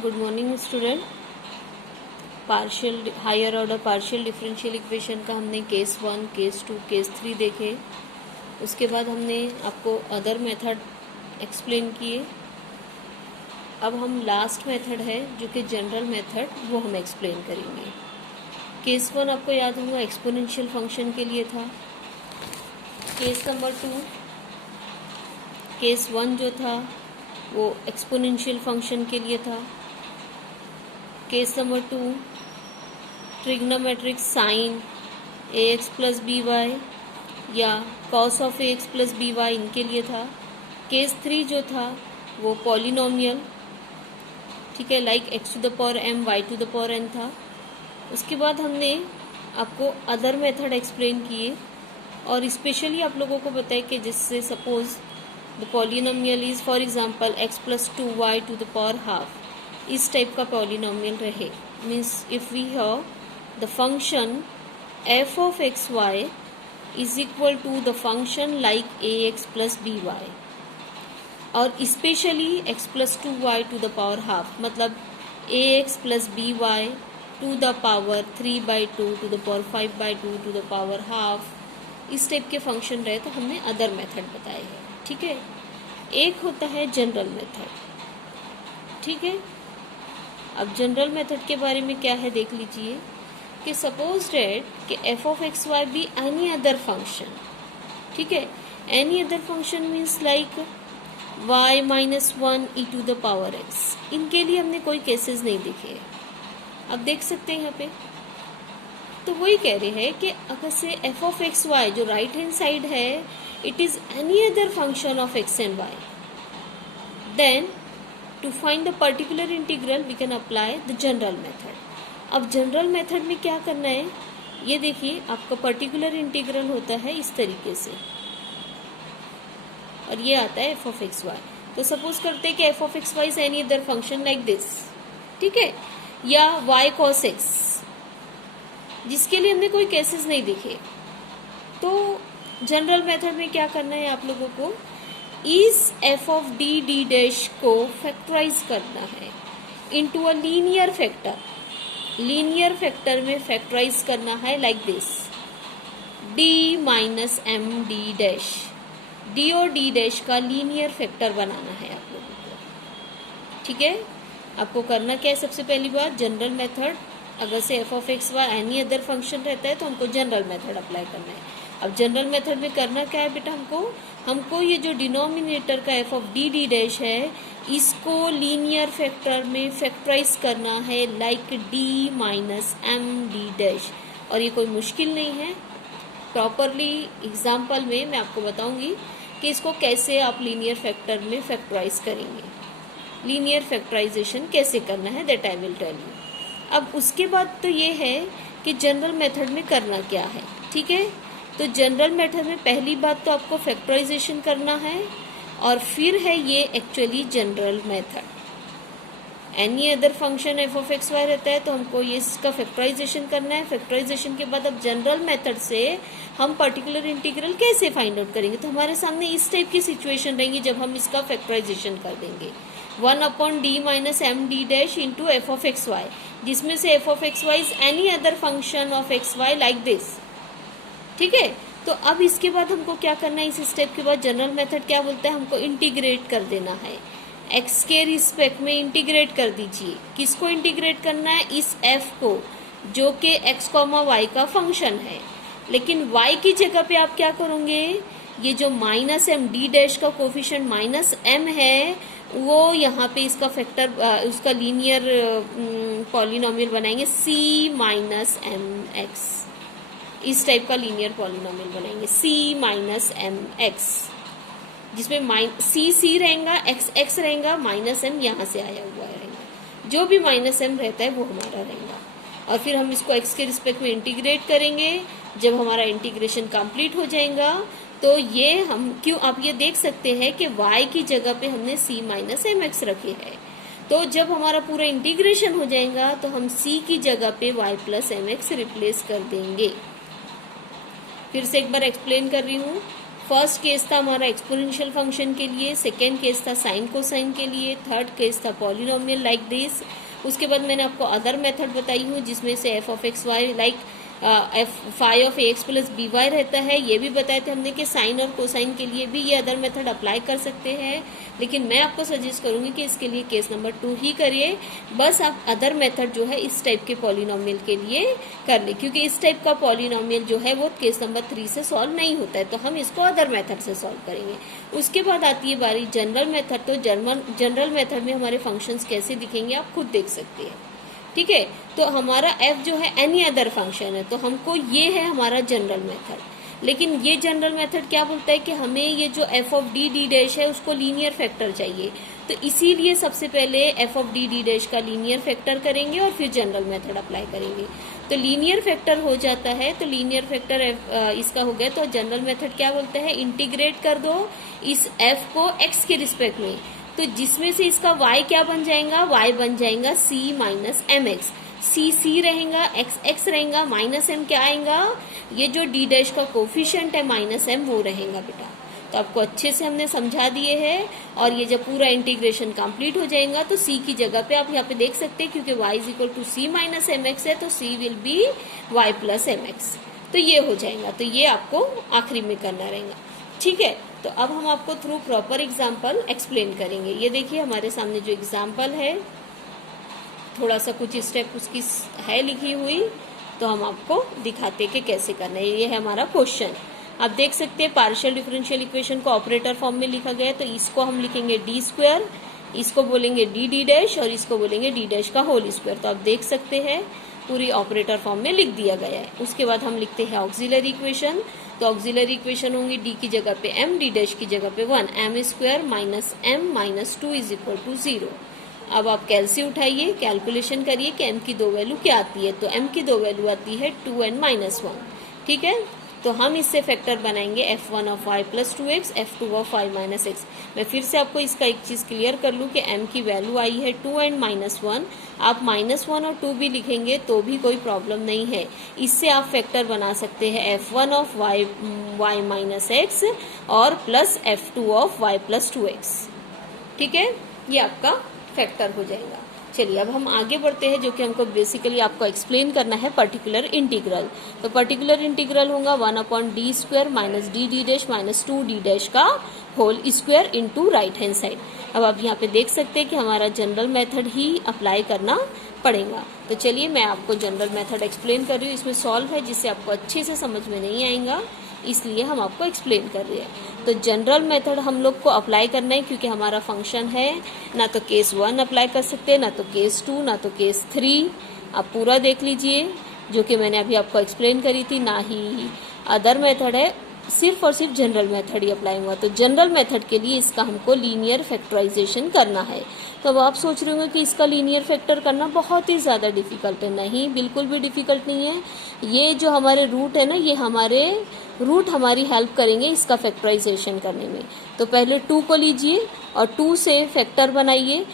Good morning student. Partial higher order partial differential equation का हमने case 1, case 2, case 3 देखे। उसके बाद हमने आपको अदर मेथड एक्सप्लेन किए। अब हम लास्ट मेथड है जो कि जनरल मेथड, वो हम एक्सप्लेन करेंगे। केस 1 आपको याद होगा एक्सपोनेंशियल फंक्शन के लिए था। केस नंबर 2, केस 1 जो था वो एक्सपोनेंशियल फंक्शन के लिए था। Case number 2 trigonometric sine ax plus B y या cos of ax plus B y इनके लिए था। केस 3 जो था वो पॉलिनोमियल, ठीक है, like x to the power m y to the power n था। उसके बाद हमने आपको अदर मेथड एक्सप्लेन किए और स्पेशली आप लोगों को बताया कि जिससे suppose the polynomial is for example x plus 2y to the power half, इस टाइप का पॉलिनोमियल रहे। Means if we have the function f of x Y is equal to the function like ax plus B y, और specially x plus 2y to the power half, मतलब ax plus B y to the power 3/2 to the power 5/2 to the power half, इस type के function रहे तो हमने other method बताए हैं। ठीक है, एक होता है जनरल मेथड। ठीक है, अब जनरल मेथड के बारे में क्या है देख लीजिए कि सपोज डेट कि f of x Y be any other function. ठीक है, any other function means like y minus 1 E to the power x। इनके लिए हमने कोई केसेस नहीं देखे। अब देख सकते हैं यहाँ पे, तो वही कह रहे हैं कि अगर से f ऑफ एक्स वाई जो राइट हैंड साइड है it is any other function of x and y, then to find the particular integral we can apply the general method. अब जनरल मेथड में क्या करना है ये देखिए, आपका पर्टिकुलर इंटीग्रल होता है इस तरीके से और ये आता है f ऑफ एक्स वाई। तो सपोज करते हैं कि f of x Y is any other function like this, ठीक है, या y cos x, जिसके लिए हमने कोई केसेस नहीं देखे। तो जनरल मेथड में क्या करना है आप लोगों को, इस f of D D dash को फैक्टराइज करना है into a linear factor. Linear factor में फैक्टराइज करना है like this, d minus M D dash, D और डी डैश का लीनियर फैक्टर बनाना है आप लोगों को। ठीक है, आपको करना क्या है, सबसे पहली बात जनरल मेथड, अगर से f of x Y any other function रहता है तो हमको जनरल मेथड अप्लाई करना है। अब जनरल मेथड में करना क्या है बेटा, हमको ये जो डिनोमिनेटर का f of D D dash है इसको लीनियर फैक्टर में फैक्टराइज करना है like d minus M D dash. और ये कोई मुश्किल नहीं है, प्रॉपरली एग्जाम्पल में मैं आपको बताऊंगी कि इसको कैसे आप लीनियर फैक्टर में फैक्टराइज करेंगे, लीनियर फैक्टराइजेशन कैसे करना है, that I will tell you. अब उसके बाद तो ये है कि जनरल मेथड में करना क्या है। ठीक है, तो जनरल मेथड में पहली बात तो आपको फैक्टराइजेशन करना है और फिर है ये actually general method. Any other function F of x Y रहता है तो हमको ये इसका फैक्टराइजेशन करना है। फैक्टराइजेशन के बाद अब जनरल मेथड से हम पर्टिकुलर इंटीग्रल कैसे फाइंड आउट करेंगे, तो हमारे सामने इस टाइप की सिचुएशन रहेंगी जब हम इसका फैक्टराइजेशन कर देंगे 1/d minus M D dash into F of x Y, जिसमें से F of x Y is any other function of x Y like this. ठीक है, तो अब इसके बाद हमको क्या करना है, इस स्टेप के बाद जनरल मेथड क्या बोलता है, हमको इंटीग्रेट कर देना है, x के रिस्पेक्ट में इंटीग्रेट कर दीजिए। किसको इंटीग्रेट करना है, इस f को जो कि x, y का फंक्शन है, लेकिन y की जगह पे आप क्या करोगे, ये जो माइनस एम डी डैश का कोफिशिएंट माइनस m है वो यहाँ पे इसका फैक्टर, उसका लीनियर पॉलिनोमियल बनाएंगे c माइनस एम एक्स, इस टाइप का लीनियर पॉलिनोमियल बनाएंगे c माइनस एम एक्स, जिसमें सी रहेगा, एक्स रहेगा, माइनस एम यहाँ से आया हुआ रहेगा, जो भी माइनस एम रहता है वो हमारा रहेगा। और फिर हम इसको एक्स के रिस्पेक्ट में इंटीग्रेट करेंगे। जब हमारा इंटीग्रेशन कंप्लीट हो जाएगा तो ये हम क्यों, आप ये देख सकते हैं कि y की जगह पे हमने c माइनस एम एक्स रखे है, तो जब हमारा पूरा इंटीग्रेशन हो जाएगा तो हम c की जगह पे y plus M X replace कर देंगे। फिर से एक बार एक्सप्लेन कर रही हूँ, फर्स्ट केस था हमारा एक्सपोनेंशियल फंक्शन के लिए, सेकेंड केस था साइन कोसाइन के लिए, थर्ड केस था पॉलिनोमियल लाइक दिस। उसके बाद मैंने आपको अदर मेथड बताई हूँ जिसमें से F of x Y like phi of X plus B Y रहता है। ये भी बताए थे हमने कि साइन और कोसाइन के लिए भी ये अदर मेथड अप्लाई कर सकते हैं, लेकिन मैं आपको सजेस्ट करूंगी कि इसके लिए केस नंबर 2 ही करिए। बस आप अदर मेथड जो है इस टाइप के पॉलिनोमियल के लिए कर ले, क्योंकि इस टाइप का पॉलिनोमियल जो है वो केस नंबर 3 से सॉल्व नहीं होता है, तो हम इसको अदर मेथड से सॉल्व करेंगे। उसके बाद आती है बारी जनरल मेथड। तो जनरल मेथड में हमारे फंक्शंस कैसे दिखेंगे आप खुद देख सकते हैं, ठीक है। तो हमारा f जो है एनी अदर फंक्शन है, तो हमको ये है हमारा जनरल मेथड। लेकिन ये जनरल मेथड क्या बोलता है कि हमें ये जो f of D D dash है उसको लीनियर फैक्टर चाहिए, तो इसीलिए सबसे पहले f of D D dash का लीनियर फैक्टर करेंगे और फिर जनरल मेथड अप्लाई करेंगे। तो लीनियर फैक्टर हो जाता है, तो लीनियर फैक्टर इसका हो गया। तो जनरल मेथड क्या बोलता है, इंटीग्रेट कर दो इस f को x के रिस्पेक्ट में, तो जिसमें से इसका y क्या बन जाएगा, y बन जाएगा c minus M X. c रहेगा, x रहेगा, माइनस m क्या आएगा, ये जो d डैश का कोफिशिएंट है माइनस m वो रहेगा बेटा। तो आपको अच्छे से हमने समझा दिए हैं, और ये जब पूरा इंटीग्रेशन कंप्लीट हो जाएगा तो c की जगह पे आप यहाँ पे देख सकते हैं, क्योंकि y is equal to c minus M X है, तो c will be y plus M X. तो ये हो जाएगा, तो ये आपको आखिरी में करना रहेगा, ठीक है। तो अब हम आपको थ्रू प्रॉपर एग्जाम्पल एक्सप्लेन करेंगे। ये देखिए हमारे सामने जो एग्जाम्पल है, थोड़ा सा कुछ स्टेप उसकी है लिखी हुई, तो हम आपको दिखाते कि कैसे करना है। ये है हमारा क्वेश्चन, आप देख सकते हैं पार्शियल डिफरेंशियल इक्वेशन को ऑपरेटर फॉर्म में लिखा गया है। तो इसको हम लिखेंगे डी स्क्वायर, इसको बोलेंगे डी डी डैश और इसको बोलेंगे डी डैश का होल स्क्वायर। तो आप देख सकते हैं पूरी ऑपरेटर फॉर्म में लिख दिया गया है। उसके बाद हम लिखते हैं ऑक्सिलरी इक्वेशन। तो ऑक्सिलरी इक्वेशन होंगी डी की जगह पे m, डी डैश की जगह पे 1, m square minus m minus 2 is equal to 0। अब आप कैलसी उठाइए, कैलकुलेशन करिए कि m की 2 वैल्यू क्या आती है। तो m की 2 वैल्यू आती है 2n माइनस 1, ठीक है। तो हम इससे फैक्टर बनाएंगे f1 of y plus 2x, f2 of y minus x। मैं फिर से आपको इसका एक चीज क्लियर कर लूँ कि m की वैल्यू आई है 2n माइनस 1। आप -1 और 2 भी लिखेंगे तो भी कोई प्रॉब्लम नहीं है, इससे आप फैक्टर बना सकते हैं f1 of y minus x और plus f2 of y plus 2x, ठीक है। ये आपका फैक्टर हो जाएगा। चलिए अब हम आगे बढ़ते हैं, जो कि हमको बेसिकली आपको एक्सप्लेन करना है पर्टिकुलर इंटीग्रल। तो पर्टिकुलर इंटीग्रल होगा 1/d square minus d D dash minus 2d dash का whole square into right hand side. अब आप यहाँ पे देख सकते हैं कि हमारा जनरल मेथड ही अप्लाई करना पड़ेगा। तो चलिए मैं आपको जनरल मेथड एक्सप्लेन कर रही हूँ। इसमें सॉल्व है जिससे आपको अच्छे से समझ में नहीं आएगा, इसलिए हम आपको एक्सप्लेन कर रहे हैं। तो जनरल मेथड हम लोग को अप्लाई करना है, क्योंकि हमारा फंक्शन है, ना तो केस 1 अप्लाई कर सकते हैं, ना तो केस 2, ना तो केस 3। आप पूरा देख लीजिए जो कि मैंने अभी आपको एक्सप्लेन करी थी, ना ही अदर मेथड है, सिर्फ और सिर्फ जनरल मेथड ही अप्लाई हुआ। तो जनरल मेथड के लिए इसका हमको लीनियर फैक्टराइजेशन करना है। तो अब आप सोच रहे होंगे कि इसका लीनियर फैक्टर करना बहुत ही ज़्यादा डिफिकल्ट है। नहीं, बिल्कुल भी डिफिकल्ट नहीं है। ये जो हमारे रूट है ना, ये हमारे रूट हमारी हेल्प करेंगे इसका फैक्टराइजेशन करने में। तो पहले 2 को लीजिए और 2 से फैक्टर बनाइए।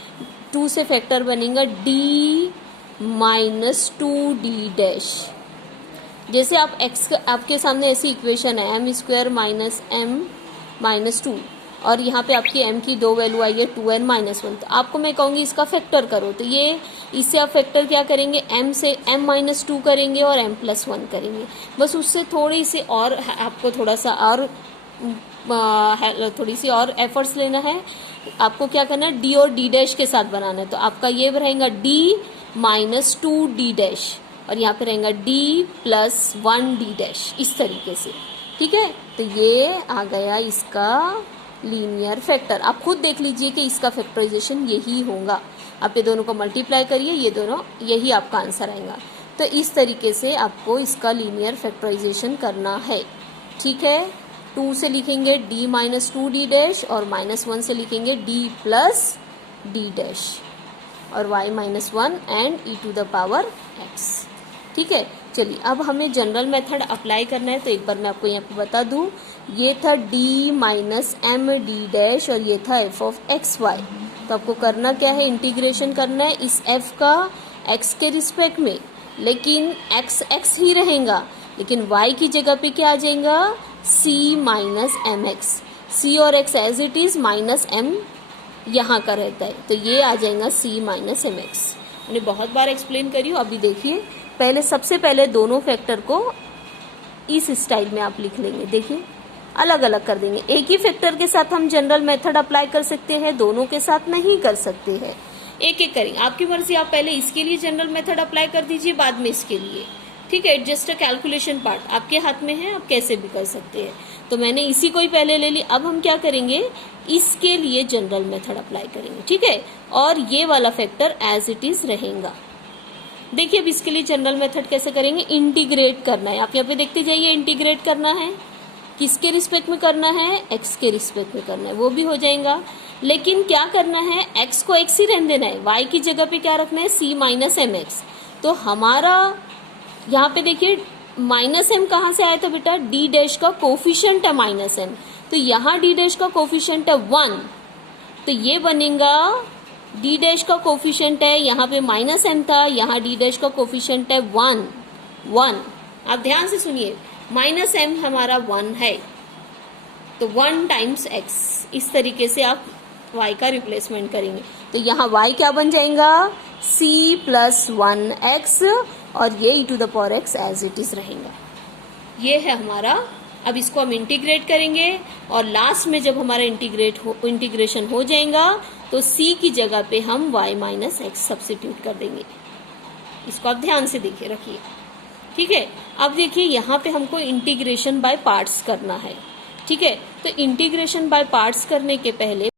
2 से फैक्टर बनेगा d माइनस 2d डैश। जैसे आप x आपके सामने ऐसी इक्वेशन है m square minus m minus 2, और यहाँ पे आपकी m की 2 वैल्यू आई है 2n माइनस 1। तो आपको मैं कहूँगी इसका फैक्टर करो। तो ये इससे आप फैक्टर क्या करेंगे, m से m माइनस 2 करेंगे और m प्लस 1 करेंगे। बस उससे थोड़ी सी और आपको थोड़ी सी और एफर्ट्स लेना है। आपको क्या करना है, d और d डैश के साथ बनाना है। तो आपका ये रहेगा d माइनस 2d डैश और यहाँ पे रहेगा d प्लस 1d डैश, इस तरीके से, ठीक है। तो ये आ गया इसका लीनियर फैक्टर। आप खुद देख लीजिए कि इसका फैक्टराइजेशन यही होगा। आप ये दोनों को मल्टीप्लाई करिए, ये दोनों यही आपका आंसर आएगा। तो इस तरीके से आपको इसका लीनियर फैक्टराइजेशन करना है, ठीक है। 2 से लिखेंगे d माइनस 2d डैश और माइनस 1 से लिखेंगे d प्लस d डैश और y minus 1 and e to the power x, ठीक है। चलिए अब हमें जनरल मेथड अप्लाई करना है। तो एक बार मैं आपको यहाँ पे बता दूँ, ये था d minus M D dash और ये था f ऑफ एक्स वाई। तो आपको करना क्या है, इंटीग्रेशन करना है इस f का x के रिस्पेक्ट में, लेकिन x x ही रहेगा, लेकिन y की जगह पे क्या आ जाएगा, C minus M X, C और X as it is, minus M यहाँ का रहता है, तो ये आ जाएगा सी माइनस एम एक्स। मैंने बहुत बार एक्सप्लेन करी हूँ, अभी देखिए पहले सबसे पहले दोनों फैक्टर को इस स्टाइल में आप लिख लेंगे। देखिए अलग अलग कर देंगे, एक ही फैक्टर के साथ हम जनरल मेथड अप्लाई कर सकते हैं, दोनों के साथ नहीं कर सकते हैं, एक एक करेंगे, आपकी मर्जी। आप पहले इसके लिए जनरल मेथड अप्लाई कर दीजिए, बाद में इसके लिए, ठीक है। जस्ट अ कैलकुलेशन पार्ट आपके हाथ में है, आप कैसे भी कर सकते हैं। तो मैंने इसी को ही पहले ले ली। अब हम क्या करेंगे, इसके लिए जनरल मेथड अप्लाई करेंगे, ठीक है, और ये वाला फैक्टर एज इट इज रहेगा। देखिए अब इसके लिए जनरल मेथड कैसे करेंगे, इंटीग्रेट करना है। आप यहाँ पे देखते जाइए, इंटीग्रेट करना है, किसके रिस्पेक्ट में करना है, एक्स के रिस्पेक्ट में करना है, वो भी हो जाएगा। लेकिन क्या करना है, एक्स को एक्स ही रहने देना है, वाई की जगह पे क्या रखना है, सी माइनस एम एक्स। तो हमारा यहाँ पे देखिए माइनस एम कहाँ से आया था बेटा, डी डैश का कोफिशिएंट है माइनस एम, तो यहाँ डी डैश का कोफिशिएंट है 1, तो ये बनेगा डी डैश का कोफिशिएंट है, यहाँ पे माइनस एम था, यहाँ डी डैश का कोफिशिएंट है 1। आप ध्यान से सुनिए, माइनस एम हमारा 1 है, तो 1 टाइम्स एक्स, इस तरीके से आप y का रिप्लेसमेंट करेंगे। तो यहाँ y क्या बन जाएगा, c प्लस 1x, और ये e to the power x as it is रहेगा। ये है हमारा। अब इसको हम इंटीग्रेट करेंगे, और लास्ट में जब हमारा इंटीग्रेशन हो जाएगा तो c की जगह पे हम y माइनस एक्स सब्सिट्यूट कर देंगे। इसको आप ध्यान से देखिए, रखिए, ठीक है। अब देखिए यहाँ पे हमको इंटीग्रेशन बाय पार्ट्स करना है, ठीक है। तो इंटीग्रेशन बाय पार्ट्स करने के पहले